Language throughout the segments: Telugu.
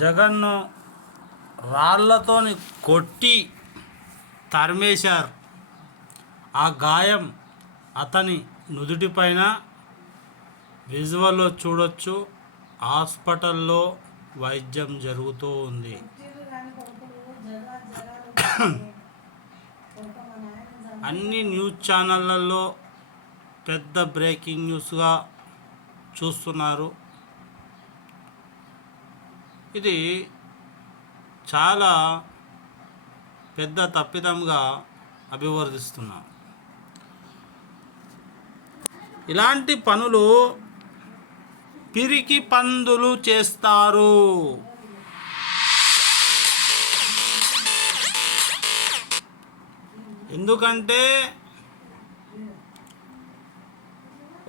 జగన్ను రాళ్లతోని కొట్టి తరిమేశారు. ఆ గాయం అతని నుదుటిపైన విజువల్లో చూడొచ్చు. హాస్పిటల్లో వైద్యం జరుగుతూ ఉంది. అన్ని న్యూస్ ఛానళ్ళల్లో పెద్ద బ్రేకింగ్ న్యూస్గా చూస్తున్నారు. ఇది చాలా పెద్ద తప్పిదంగా అభివర్ణిస్తున్నాం. ఇలాంటి పనులు పిరికి పందులు చేస్తారు. ఎందుకంటే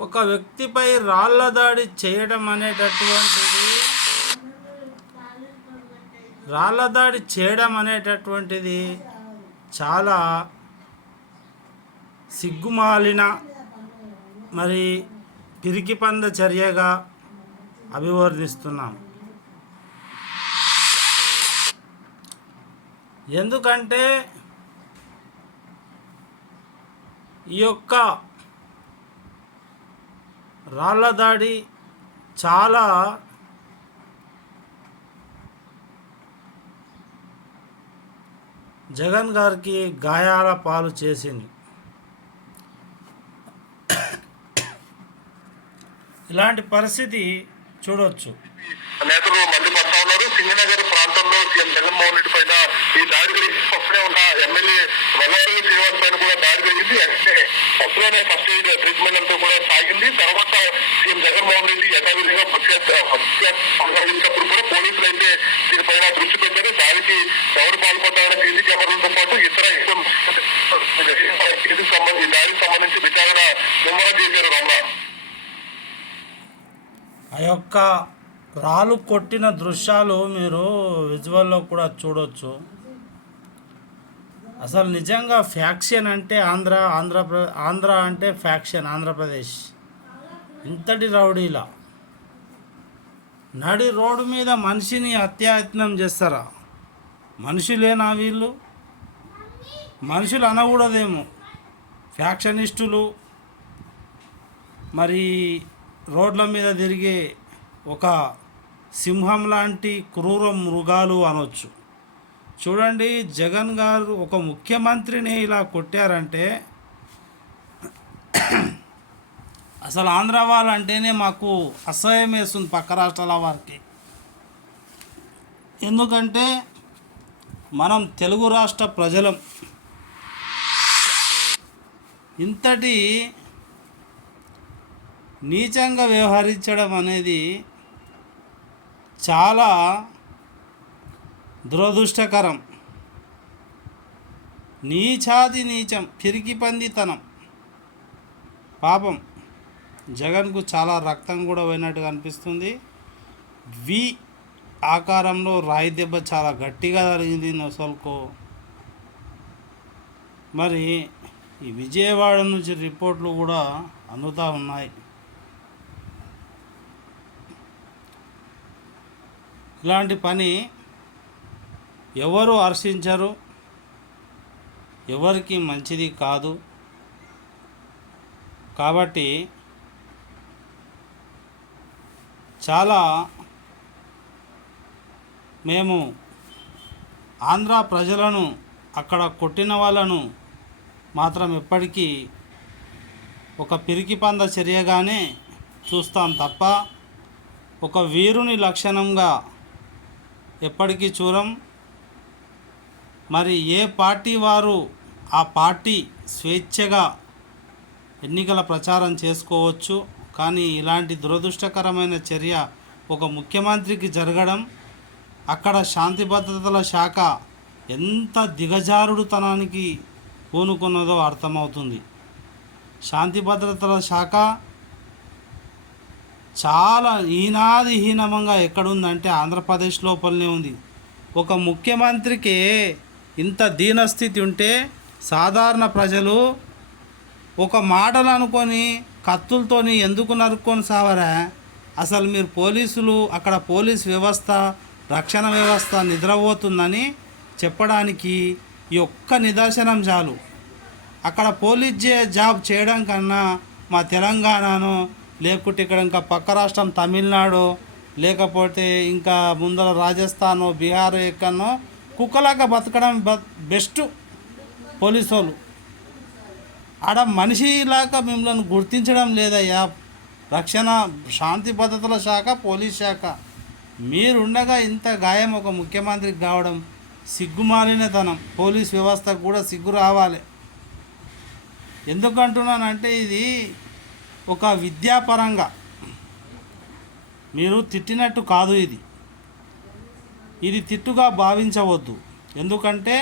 ఒక వ్యక్తిపై రాళ్ల దాడి చేయడం అనేటటువంటిది చాలా సిగ్గుమాలిన మరి పిరికి పంద చర్యగా అభివర్ణిస్తున్నాం. ఎందుకంటే ఈ యొక్క రాళ్ల దాడి చాలా జగన్ గారికి గాయాల పాలు చేసింది. ఇలాంటి పరిస్థితి చూడవచ్చు. నేతలు మండిపడతా ఉన్నారు. సింగనగర్ ప్రాంతంలో సీఎం జగన్మోహన్ రెడ్డి పైన ఈ దాడి గురించి పక్కనే ఉన్న ఎమ్మెల్యే వల్లపల్లి శ్రీనివాస్ పైన కూడా దాడి జరిగింది. అంటే పక్కనే ఫస్ట్ ఎయిడ్ ట్రీట్మెంట్ అంతా కూడా సాగింది. తర్వాత సీఎం జగన్మోహన్ రెడ్డి యథావిధిగా కొనసాగించినప్పుడు కూడా పోలీసులు అయితే దీనిపైన దృష్టి పెట్టారు. దాడికి ఎవరు పాల్పడ్డారనే సీసీ కెమెరాలతో పాటు ఇతర ఈ దాడికి సంబంధించి విచారణ ముమ్మరం చేశారు. ఆ యొక్క రాళ్ళు కొట్టిన దృశ్యాలు మీరు విజువల్లో కూడా చూడొచ్చు. అసలు నిజంగా ఫ్యాక్షన్ అంటే ఆంధ్ర అంటే ఫ్యాక్షన్ ఆంధ్రప్రదేశ్. ఇంతటి రౌడీలా నడి రోడ్డు మీద మనిషిని హత్యాయత్నం చేస్తారా? మనుషులేనా వీళ్ళు? మనుషులు అనకూడదేమో, ఫ్యాక్షనిస్టులు. మరి రోడ్ల మీద తిరిగే ఒక సింహం లాంటి క్రూర మృగాలు అనొచ్చు. చూడండి, జగన్ గారు ఒక ముఖ్యమంత్రిని ఇలా కొట్టారంటే అసలు ఆంధ్ర వాళ్ళంటేనే మాకు అసహ్యం వేస్తుంది పక్క రాష్ట్రాల వారికి. ఎందుకంటే మనం తెలుగు రాష్ట్ర ప్రజలం. ఇంతటి నీచంగా వ్యవహరించడం అనేది చాలా దురదృష్టకరం. నీచం, పిరికి పందితనం. పాపం జగన్కు చాలా రక్తం కూడా పోయినట్టుగా అనిపిస్తుంది. వి ఆకారంలో రాయి దెబ్బ చాలా గట్టిగా జరిగింది నొసల్కో. మరి ఈ విజయవాడ నుంచి రిపోర్ట్లు కూడా అందుతూ ఉన్నాయి. ఇలాంటి పని ఎవరు హర్షించరు, ఎవరికి మంచిది కాదు. కాబట్టి చాలా మేము ఆంధ్ర ప్రజలను, అక్కడ కొట్టిన వాళ్ళను మాత్రం ఎప్పటికీ ఒక పిరికి పంద చర్యగానే చూస్తాం తప్ప ఒక వీరుని లక్షణంగా ఎప్పటికీ చూడం. మరి ఏ పార్టీ వారు ఆ పార్టీ స్వేచ్ఛగా ఎన్నికల ప్రచారం చేసుకోవచ్చు. కానీ ఇలాంటి దురదృష్టకరమైన చర్య ఒక ముఖ్యమంత్రికి జరగడం, అక్కడ శాంతి భద్రతల శాఖ ఎంత దిగజారుడుతనానికి పూనుకున్నదో అర్థమవుతుంది. శాంతి భద్రతల శాఖ చాలా హీనంగా ఎక్కడుందంటే ఆంధ్రప్రదేశ్ లోపలనే ఉంది. ఒక ముఖ్యమంత్రికి ఇంత దీనస్థితి ఉంటే సాధారణ ప్రజలు ఒక మాటలు అనుకొని కత్తులతోని ఎందుకు నరుక్కొని సావరా? అసలు మీరు పోలీసులు, అక్కడ పోలీస్ వ్యవస్థ, రక్షణ వ్యవస్థ నిద్రపోతుందని చెప్పడానికి ఈ ఒక్క నిదర్శనం చాలు. అక్కడ పోలీస్ జాబ్ చేయడం కన్నా మా తెలంగాణను, లేకుంటే ఇక్కడ ఇంకా పక్క రాష్ట్రం తమిళనాడు, లేకపోతే ఇంకా ముందర రాజస్థాన్, బీహార్ ఎక్కడనో కుక్కలాగా బతకడం బెస్ట్. పోలీసు వాళ్ళు ఆడ మనిషిలాగా మిమ్మల్ని గుర్తించడం లేదయ్యా. రక్షణ, శాంతి భద్రతల శాఖ, పోలీస్ శాఖ మీరుండగా ఇంత గాయం ఒక ముఖ్యమంత్రికి కావడం సిగ్గుమాలినతనం. పోలీస్ వ్యవస్థకు కూడా సిగ్గు రావాలి. ఎందుకంటున్నానంటే ఇది ఒక విద్యాపరంగా మీరు తిట్టినట్టు కాదు, ఇది తిట్టుగా భావించవద్దు. ఎందుకంటే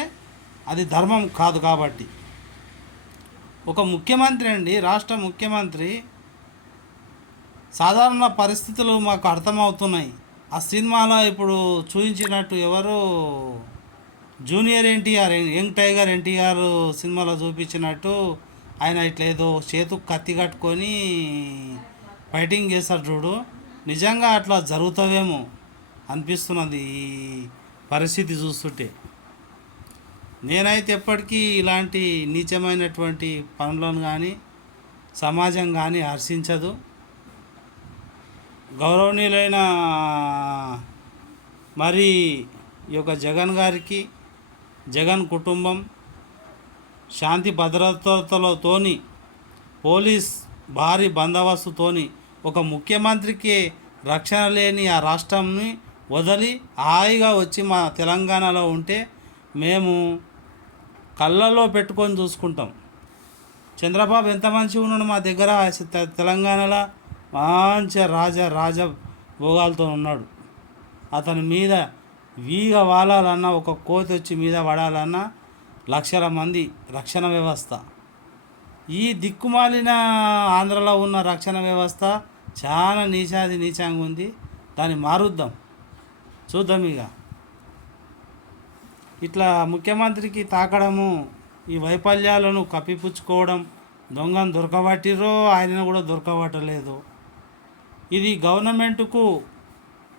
అది ధర్మం కాదు కాబట్టి. ఒక ముఖ్యమంత్రి అండి, రాష్ట్ర ముఖ్యమంత్రి, సాధారణ పరిస్థితులు మాకు అర్థమవుతున్నాయి. ఆ సినిమాలో ఇప్పుడు చూపించినట్టు ఎవరు junior NTR, young tiger NTR సినిమాలో చూపించినట్టు ఆయన ఇట్లా ఏదో చేతుకు కత్తి కట్టుకొని ఫైటింగ్ చేస్తాడు చూడు, నిజంగా అట్లా జరుగుతావేమో అనిపిస్తున్నది ఈ పరిస్థితి చూస్తుంటే. నేనైతే ఎప్పటికీ ఇలాంటి నీచమైనటువంటి పనులను కానీ సమాజం కానీ హర్షించదు. గౌరవనీయులైన మరి ఈ యొక్క జగన్ గారికి, జగన్ కుటుంబం శాంతి భద్రతలతోని, పోలీస్ భారీ బందోబస్తుతోని, ఒక ముఖ్యమంత్రికి రక్షణ లేని ఆ రాష్ట్రాన్ని వదిలి హాయిగా వచ్చి మా తెలంగాణలో ఉంటే మేము కళ్ళల్లో పెట్టుకొని చూసుకుంటాం. చంద్రబాబు ఎంత మంచిగా ఉన్నాడు మా దగ్గర, తెలంగాణలో మంచిగా రాజ భోగాలతో ఉన్నాడు. అతని మీద వీగ వాలాలన్నా, ఒక కోతి వచ్చి మీద పడాలన్నా లక్షల మంది రక్షణ వ్యవస్థ. ఈ దిక్కుమాలిన ఆంధ్రలో ఉన్న రక్షణ వ్యవస్థ చాలా నీచంగా ఉంది. దాన్ని మారుద్దాం, చూద్దాం. ఇక ఇట్లా ముఖ్యమంత్రికి తాకడము, ఈ వైఫల్యాలను కప్పిపుచ్చుకోవడం, దొంగను దొరకబట్టిరో ఆయనను కూడా దొరకబట్టలేదు. ఇది గవర్నమెంట్కు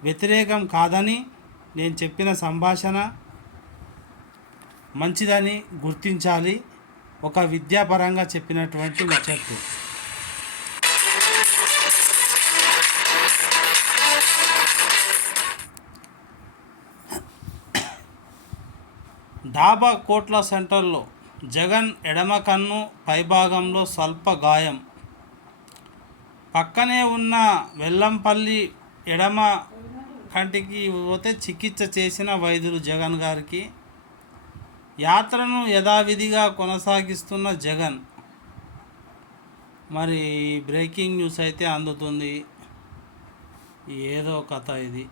వ్యతిరేకం కాదని నేను చెప్పిన సంభాషణ మంచిదని గుర్తించాలి. ఒక విద్యాపరంగా చెప్పినటువంటి ముచ్చట్లు. డాబా కోట్ల సెంటర్లో జగన్ ఎడమ కన్ను పైభాగంలో స్వల్ప గాయం. పక్కనే ఉన్న వెల్లంపల్లి ఎడమ కంటికి పోతే చికిత్స చేసిన వైద్యులు జగన్ గారికి. యాత్రను యథావిధిగా కొనసాగిస్తున్న జగన్. మరి బ్రేకింగ్ న్యూస్ అయితే అందుతుంది. ఏదో కథ ఇది.